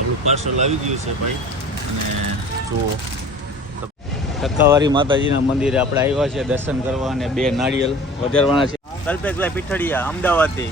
આપણું પાર્સલ આવી ગયું છે ભાઈ. અને જો ટક્કાવારી માતાજીના મંદિરે આપણે આવ્યા છીએ દર્શન કરવા અને 2 નાળિયેર વધારવાના છે. કલ્પેશભાઈ પીઠડિયા અમદાવાદથી.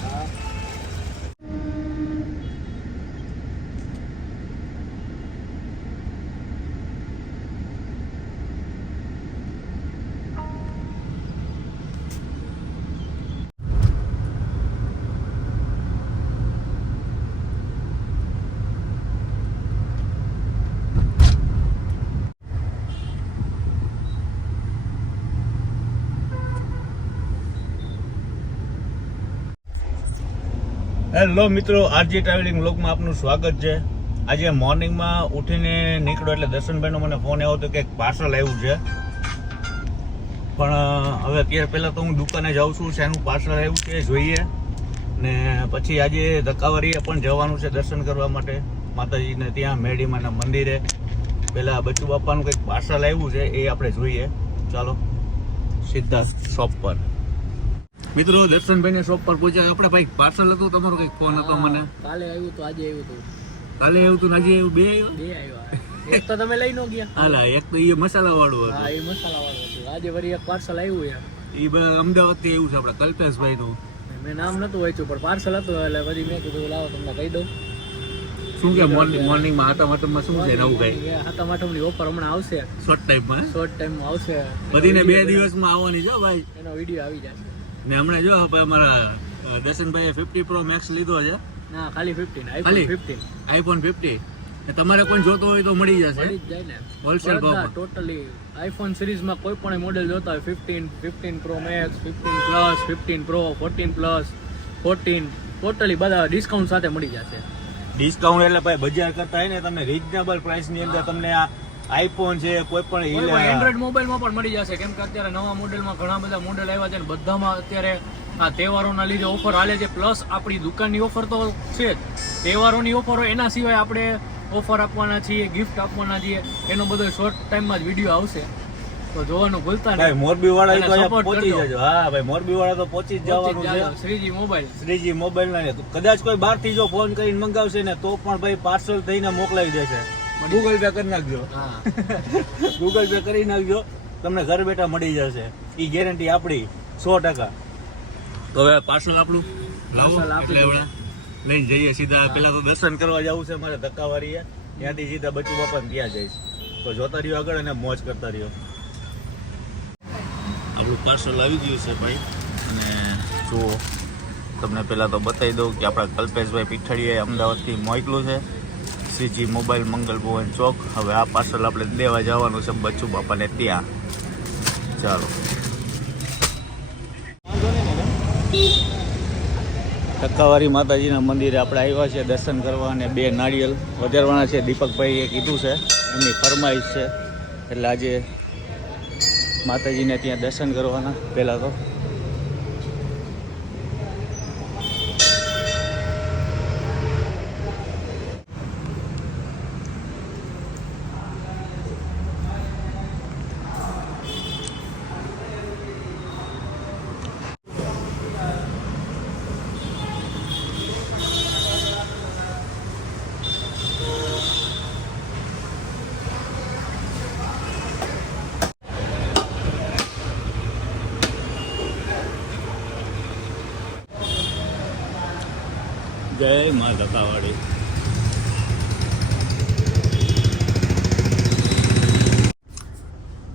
હેલો મિત્રો, આરજી ટ્રાવેલિંગ વ્લોગમાં આપનું સ્વાગત છે. આજે મોર્નિંગમાં ઉઠીને નીકળ્યો એટલે દર્શનભાઈનો મને ફોન આવ્યો હતો કે પાર્સલ આવ્યું છે. પણ હવે અત્યારે પહેલાં તો હું દુકાને જાઉં છું, શેનું પાર્સલ આવ્યું છે જોઈએ. ને પછી આજે ધક્કાવારીએ પણ જવાનું છે દર્શન કરવા માટે માતાજીને ત્યાં મેરડીમાના મંદિરે. પહેલાં બચ્ચુ બાપાનું કંઈક પાર્સલ આવ્યું છે એ આપણે જોઈએ. ચાલો સીધા શોપ પર. મિત્રો દર્શનભાઈ શોપ પર પહોંચ્યા. આપણે ભાઈ પાર્સલ હતું, તમારો કઈક ફોન હતો મને. કાલે આવ્યું તો આજે આવ્યું હતું. કાલે આવ્યું હતું, આજે આવ્યું, બે આવ્યા. એક તો તમે લઈ નો ગયા. હાલા, એક તો એ મસાલા વાળું હતું. હા, એ મસાલા વાળું હતું. આજે વળી એક પાર્સલ આવ્યું યાર. એ અમદાવાદ થી આવ્યું છે આપણે કલ્પેશભાઈ નું. મેં નામ નતું વાંચ્યું પણ પાર્સલ હતું એટલે પછી મેં કીધું લાવો તમને કહી દઉં. શું કે મોર્નિંગ માં હાથમાં શું છે નવું કઈ? હાથમાં ની ઓફર હમણાં આવશે. શોર્ટ ટાઈમમાં આવશે. બધીને 2 દિવસમાં આવવાની છે ભાઈ. એનો વિડીયો આવી જશે. ને હમણાં જો અમારા દર્શનભાઈએ 50 Pro Max લીધો છે. ના, ખાલી 15, iPhone 50. તમારે કોઈ જોતો હોય તો મળી જશે. મળી જ જાય ને હોલસેલ ભાવમાં. ટોટલી આઈફોન સિરીઝમાં કોઈ પણ મોડેલ જોતા હોય 15 Pro Max, 15 Plus, 15 Pro, 14 Plus, 14 totally બધા ડિસ્કાઉન્ટ સાથે મળી જશે. ડિસ્કાઉન્ટ એટલે ભાઈ બજાર કરતા હોય ને તમને રીઝનેબલ પ્રાઇસ ની અંદર તમને આ આઈફોન છે કોઈ પણ એન્ડ્રોઈડ મોબાઈલમાં પણ મળી જશે. કેમ કે અત્યારે નવા મોડેલમાં ઘણા બધા મોડેલ આવ્યા છે ને બધામાં અત્યારે આ તહેવારોના લીધે ઓફર હાલે છે. પ્લસ આપણી દુકાનની ઓફર તો છે જ, તહેવારોની ઓફર હોય એના સિવાય આપણે ઓફર આપવાના છીએ, ગિફ્ટ આપવાના છીએ. એનો બધો શોર્ટ ટાઈમમાં જ વિડીયો આવશે તો જોવાનું ભૂલતા નહીં. મોરબી વાળા તો અહીંયા પહોંચી જજો. હા ભાઈ, મોરબી વાળા તો પહોંચી જ જવાનું છે. શ્રીજી મોબાઈલ ના કદાચ કોઈ બહાર થી જો ફોન કરીને મંગાવશે ને તો પણ ભાઈ પાર્સલ થઈને મોકલાવી દેશે. ગૂગલ પે કરી નાખજો. ગૂગલ પે કરી નાખજો, તમને ઘર બેઠા મળી જશે. એ ગેરંટી આપણી 100%. તો હવે પાર્સલ આપણું લઈને જઈએ સીધા. પેલા તો દર્શન કરવા જવું છે મારે ધક્કાવારીએ, ત્યાંથી સીધા બચ્ચુ બાપા ત્યાં જઈશ. તો જોતા રહ્યો આગળ અને મોજ કરતા રહ્યો. આપણું પાર્સલ આવી ગયું છે ભાઈ. અને જો તમને પહેલાં તો બતાવી દઉં કે આપણા કલ્પેશભાઈ પીઠડીએ અમદાવાદથી મોકલું છે. શ્રીજી મોબાઈલ મંગલ ભુવન ચોક. હવે આ પાર્સલ આપણે દેવા જવાનું છે બચ્ચુ બાપાને ત્યાં. ચાલો. ટક્કાવારી માતાજીના મંદિરે આપણે આવ્યા છીએ દર્શન કરવા અને 2 નાળિયેર વધારવાના છે. દીપકભાઈએ કીધું છે, એમની ફરમાઈશ છે એટલે આજે માતાજીને ત્યાં દર્શન કરવાના. પહેલાં તો જય મા ધક્કાવાળી.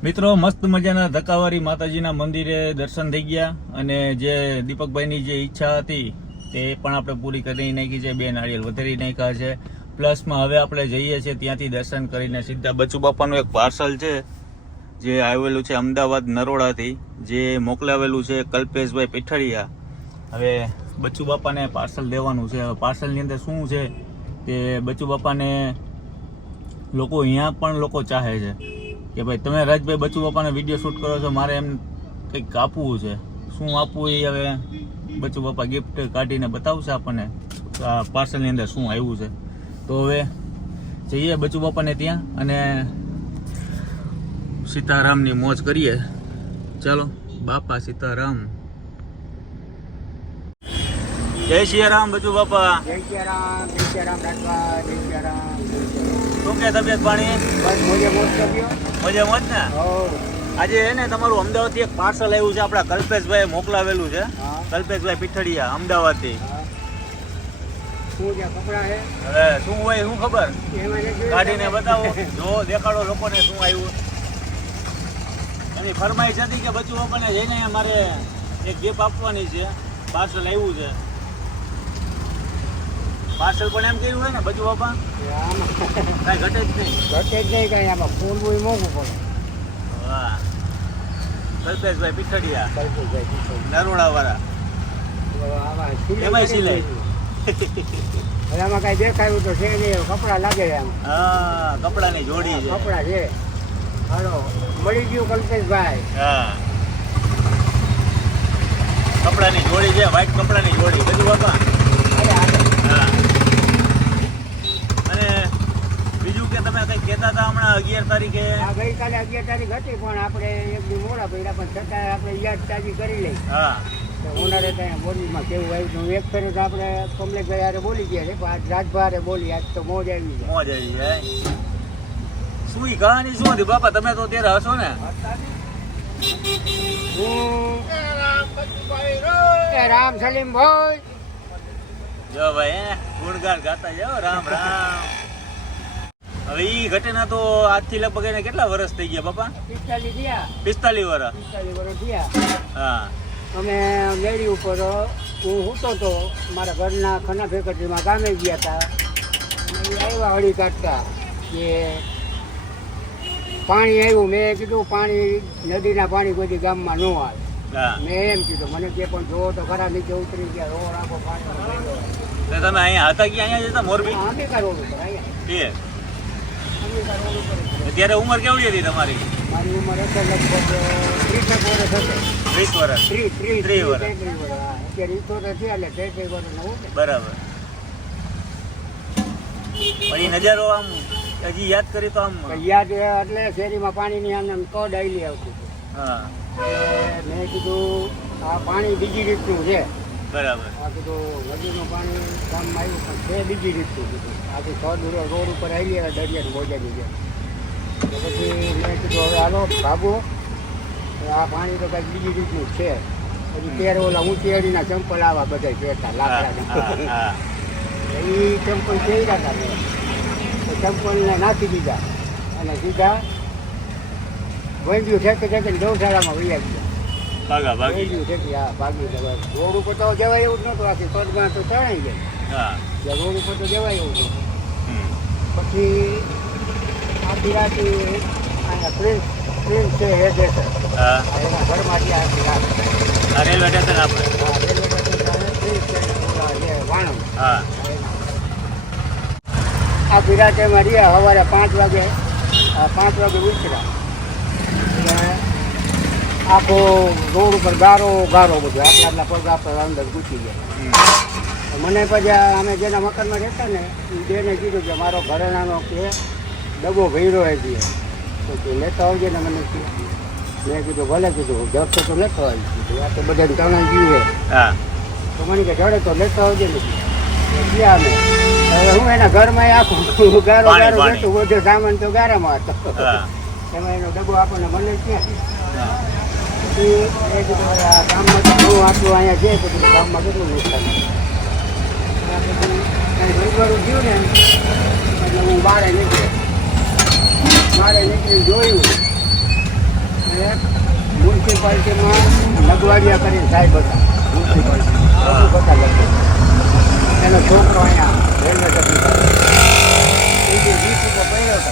મિત્રો મસ્ત મજાના ધક્કાવાળી માતાજીના મંદિરે દર્શન થઈ ગયા. અને જે દીપકભાઈની જે ઈચ્છા હતી તે પણ આપણે પૂરી કરી નાખી છે. 2 નાળિયેર વધારી નાખ્યા છે. પ્લસમાં હવે આપણે જઈએ છીએ ત્યાંથી દર્શન કરીને સીધા બચ્ચુ બાપાનું એક પાર્સલ છે જે આવેલું છે અમદાવાદ નરોડાથી, જે મોકલાવેલું છે કલ્પેશભાઈ પીઠડિયા. હવે બચ્ચુ બાપાને પાર્સલ દેવાનું છે. પાર્સલની અંદર શું છે કે બચ્ચુ બાપાને લોકો અહીંયા પણ લોકો ચાહે છે કે ભાઈ તમે રાજભાઈ બચ્ચુ બાપાને વિડીયો શૂટ કરો છો, મારે એમ કંઈક આપવું છે. શું આપવું એ હવે બચ્ચુ બાપા ગિફ્ટ કાઢીને બતાવશે આપણને પાર્સલની અંદર શું આવ્યું છે. તો હવે જઈએ બચ્ચુ બાપાને ત્યાં અને સીતારામની મોજ કરીએ. ચાલો, બાપા સીતારામ. જય સિયારામ બચુ બાપા. જય સિયારામ રાજવા, જય સિયારામ. શું કે તબિયત પાણી? બસ મોજે મોજ કર્યો. મજા મોજ ને? હો. આજે એને તમારું અમદાવાદથી એક પાર્સલ આવ્યું છે, આપણા કલ્પેશભાઈ મોકલાવેલું છે. હા. કલ્પેશભાઈ પીઠડિયા અમદાવાદથી. હા. શું જે કપડાં છે હવે શું હોય શું ખબર? એમાં જે જોયું કાઢીને તમે. બતાવો, જો દેખાડો લોકોને શું આવ્યું. એની ફરમાઈશ હતી કે બચુ બાપાને જઈને મારે એક ગિફ્ટ આપવાની છે. પાર્સલ આવ્યું છે. પાર્સલ પણ એમ કર્યું હોય ને બચુ બાપા, આમાં કાંઈ ઘટે જ નહીં. ઘટે જ નહીં કાંઈ, આમાં ફૂલવું મોંઘું પડે. વાહ, કલ્પેશભાઈ પીઠડિયા કલ્પેશભાઈ પીઠડિયા. નરોડા વાળા. આમાં સિલાઈ એમાંય કરી સિલાઈ. દીધું. હવે આમાં કાંઈ દેખાયું તો છે નહીં, કપડાં લાગે છે આમાં. હા, કપડાની જોડી છે. કપડાં છે. હાલો, મળી ગયું કલ્પેશભાઈ. હા, કપડાની જોડી છે, વ્હાઈટ કપડાની જોડી બચુ બાપા. અરે આગળ. હા. અને બીજું કે તમે કંઈક કહેતા હતા હમણાં 11 તારીખે. આ ગઈકાલે 11 તારીખ હતી પણ આપણે એક દી મોડા પડ્યા, પણ છતાં આપણે યાદ તાજી કરી લઈ. હા, તો ઉનાળે ત્યાં બોલીમાં કેવું આવ્યું હતું. એક ફેરે તો આપણે કમલેશભાઈ હારે બોલી ગયા છે, પણ આજ રાજભારે બોલી, આજ તો મોજ આવી જાય. મોજ આવી જાય. શું ઈ કહાની શું હતી બાપા? તમે તો ત્યારે હશો ને? એ રામ સલીમભાઈ. જો ભાઈ ગુણગાન ગાતા જાઓ, રામ રામ. હવે ઈ ઘટના તો આજથી લગભગ એને કેટલા વર્ષ થઈ ગયા બાપા? 45 થયા. 45 વર્ષ. 45 વર્ષ થયા. હા. અમે મેળી ઉપર હું સૂતો હતો, મારા ઘરના ખના ફેક્ટરીમાં ગામે ગયા હતા. અને એ આવ્યા હળી કાઢતા કે પાણી આવ્યું. મેં કીધું પાણી, નદીના પાણી કોઈ દી ગામમાં ન આવે. હા. મેં એમ કીધું, મને કે પણ જોવો તો ખરા, નીચે ઉતરી ગયા, રોડ આખો પાણી. તો તમે અહીંયા હતા કે અહીંયા જતા મોરબી? અંબિકા રોડ ઉપર અહીંયા. કે અંબિકા રોડ ઉપર જ. ત્યારે ઉંમર કેવડી હતી તમારી? મારી ઉંમર હશે લગભગ 30 વર્ષ હશે. 20 વર્ષ. 30 વર્ષ. વર્ષ. હા. અત્યારે 78 થયા એટલે 33 વર્ષ નવું. બરાબર. પણ એ નજારો આમ હજી યાદ કરી તો આમ. યાદ એટલે શેરીમાં પાણીની આમ કડ આવેલી આવતી હતી. હા, એટલે મેં કીધું આ પાણી બીજી રીતનું છે. બરાબર. આ કીધું નદીનું પાણી ગામમાં આવ્યું પણ છે બીજી રીતનું કીધું. આથી રોડ ઉપર આવેલી દરિયાની મોજાની છે. તો પછી મેં કીધું હવે હાલો ભાગો, આ પાણી તો કાંઈક બીજી રીતનું છે. પછી ત્યારે ઓલા ઊંચી અડીના ચંપલ આવા બધા કહેતા હા, લાકડાના. હા. એ ચંપલ પહેર્યા હતા મેં. તો ચંપલને નાખી દીધા અને સીધા વંડ્યું ઠેકે ઠેકીને ગૌશાળામાં વૈયા ગયા. ભાગા ભાગી. વંડ્યું ઠેકી, હા ભાગી જવાય. રોડ ઉપર તો જવાય એવું જ નહોતું, આખી પડગાં તો ચણાઈ જાય. હા. એટલે રોડ ઉપર તો જવાય એવું નહોતું. હમ. પછી આખી રાત અહીંયા પ્રિન્સ છે હેડેસર, હા. એના ઘરમાં ગયા આખી રાત. આ રેલવે સ્ટેશન આપણે. હા, રેલવે સ્ટેશન સામે પ્રિન્સ છે ઓલા જે વાણંદ. હા. આખી રાત એમાં રહ્યા. સવારે 5 વાગે ઉતર્યા. એટલે આખો રોડ ઉપર ગારો ગારો બધું, આટલા પગ આપણે અંદર ઘૂસી ગયા. હમ. મને પછી અમે જેના મકાનમાં રહેતા ને એ બેને કીધું કે મારો ઘરેણાનો કે ડબ્બો ભર્યો છે, તો તું લેતો આવજે ને મને કે. મેં કીધું ભલે, કીધું જડતો તો લેતો આવી. કીધું આ તો બધાને તણાઈ ગયું છે. હા. તો મને કે જડે તો લેતો આવજે ને. ગયા અમે. હવે હું એના ઘરમાં આખું ગારો પાણી, ગારો પાણી. જતો, બધો સામાન તો ગારામાં હતો. હા. એમાં એનો ડબ્બો આપણને મળે ક્યાં? હા. પછી મેં કીધું હવે આ ગામમાં તો બહુ આટલું અહીંયા છે, તો કીધું ગામમાં કેટલું નુકસાન. પછી કાંઈ ભરભરું થયું ને એટલે હું બહાર નીકળીને જોયું. અને મ્યુનિસિપાલિટીમાં નગવાડિયા કરીને સાહેબ હતા. મ્યુનિસિપાલિટી હતા લગભગ. એનો છોકરો અહીંયા રેલવે સ્ટેશન એ જે વીસ ઉપર પડ્યો હતો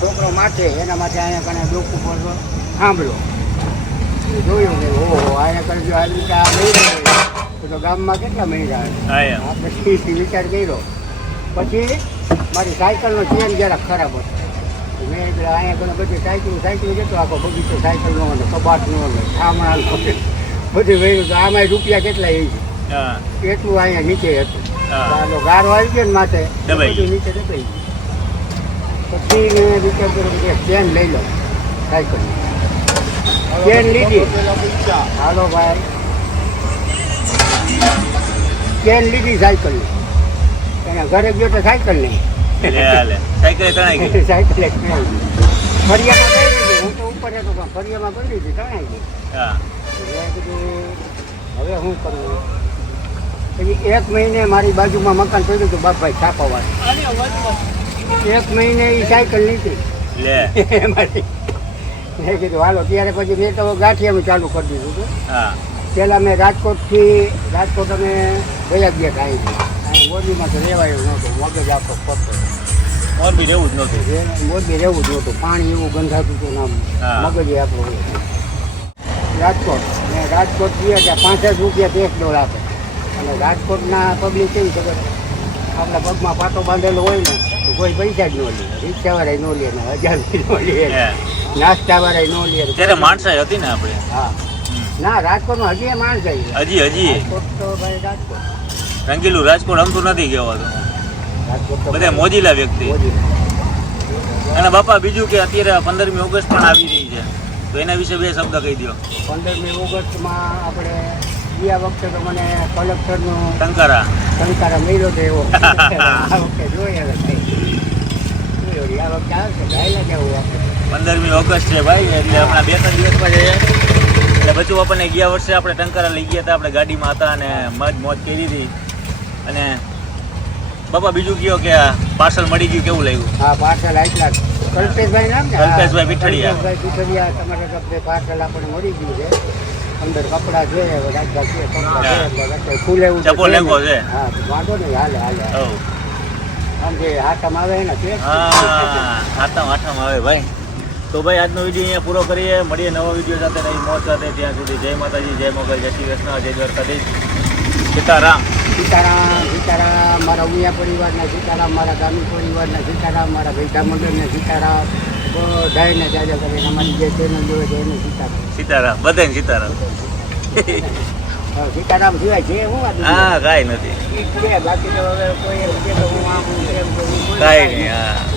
છોકરો માટે, એના માટે અહીંયા કણે ડોક ઉપર સાંભળ્યો. જોયું કે ઓહો અહીંયા કણે જો આવી રીતે આ લઈ રહ્યો તો ગામમાં કેટલા મહિના હા, એમ. આપણે વિચાર કર્યો. પછી મારી સાયકલનો ચેન જરાક ખરાબ હતો. મેં અહીંયા ઘણા બધી સાયકલ જતો આખો બગીચો સાયકલનો અને કબાટનો અને ઠામણાનો બધું વહેલું. તો આમાં રૂપિયા કેટલા એ છે હા. એટલું અહીંયા નીચે હતું. હા. ચાલો ગારો આવી ગયો ને માથે દબાઈ બધું નીચે દબાઈ ગયું. પછી મેં વિચાર કર્યો કે ચેન લઈ લો સાયકલની. ચેન લીધી. હાલો ભાઈ ચેન લીધી સાયકલની એના ઘરે ગયો તો સાયકલ નહીં લે સાયકલ તણાઈ ગઈ. સાયકલ જ તણાઈ ગઈ. ફરિયામાં કરી દીધી હું તો ઉપર હતો પણ ફરિયામાં કરી દીધી તણાઈ ગઈ. હા એટલે મેં કીધું હવે શું કરવું. પછી 1 મહિને મારી બાજુમાં મકાન પડ્યું હતું બાપભાઈ છાપાવાળા. 1 મહિને એ સાયકલ નીકળી લે એમાંથી. મેં કીધું હાલો ત્યારે પછી મેં તો ગાંઠિયાનું ચાલુ કરી દીધું હતું. હા પહેલાં મેં રાજકોટ અમે ગયા કાંઈ મોરબીમાં તો રહેવાયું નહોતું મગજ આખો ફરતો મોરબી રહેવું જ નહોતું. મોરબી રહેવું જ નહોતું પાણી એવું ગંધાતું હતું નામ હા. મગજ આપણું રાજકોટ ને રાજકોટ ગયા ત્યાં 65 રૂપિયા $1 આપે અને રાજકોટના પબ્લિક કેવી ખબર આપણા પગમાં પાટો બાંધેલો હોય ને તો કોઈ પૈસા જ ન લે રિક્ષાવાળા ન લે ને 1000 ન લે હે. નાસ્તાવાળા ન લે ત્યારે માણસાઈ હતી ને આપણે. હા ના રાજકોટમાં હજી એ માણસ આવી હજી રાજકોટ તો ભાઈ રાજકોટ રંગીલું રાજકોટ અમતું નથી કહેવાતું. રાજકોટ તો બધા મોજીલા વ્યક્તિ. મોદી. અને બાપા બીજું કે અત્યારે 15મી ઓગસ્ટ પણ આવી રહી છે તો એના વિશે 2 શબ્દ કહી દો. 15મી ઓગસ્ટમાં આપણે ગયા વખતે તો મને કલેક્ટરનો ટંકારા ટંકારા મળ્યો તો એવો આ વખતે જોઈએ હવે કઈ. જોઈએ આ વખતે આવશે ગાયલા જવું આપણે 15મી ઓગસ્ટ છે ભાઈ એટલે હમણાં 2-3 દિવસમાં જઈએ એટલે બચું આપણને ગયા વર્ષે આપણે ટંકારા લઈ ગયા હતા આપણે ગાડીમાં હતા અને મોજ કરી હતી. અને બાપા બીજું કયો કે પાર્સલ મળી ગયું કેવું લાગ્યું? હા પાર્સલ આટલા કલ્પેશભાઈ નામ ને કલ્પેશભાઈ પીઠડિયા. કલ્પેશભાઈ પીઠડિયા તમારા તરફથી પાર્સલ આપણને મળી ગયું છે અંદર કપડાં છે રાજભાઈ છે કપડાં છે એટલે ફૂલ એવું ચપ્પો લેવો છે. હા વાંધો નહીં હાલે હાલે હઉ. આમ જે હાથમાં આવે ને તે હા આઠમ આવે ભાઈ. તો ભાઈ આજનો વિડીયો અહીંયા પૂરો કરીએ. મળીએ નવા વિડીયો સાથે નવી મોજ સાથે. ત્યાં સુધી જય માતાજી, જય મોગલ, જય શ્રી કૃષ્ણ, જય દ્વારકાધીશ, સીતારામ. સીતારામ મારા ઉમિયા પરિવારના સીતારામ મારા ગામી પરિવારના સીતારામ મારા ભૈજા મંડળના સીતારામ બધાને જાજા કરીને અમારી જે ચેનલ જોવે છે એને સીતારામ બધાને સીતારામ. સીતારામ સિવાય છે હું હા કાંઈ નથી. બાકી તો હવે કોઈ એમ કે હું આમ હું તેમ તો હું કોઈ કાંઈ નહીં. હા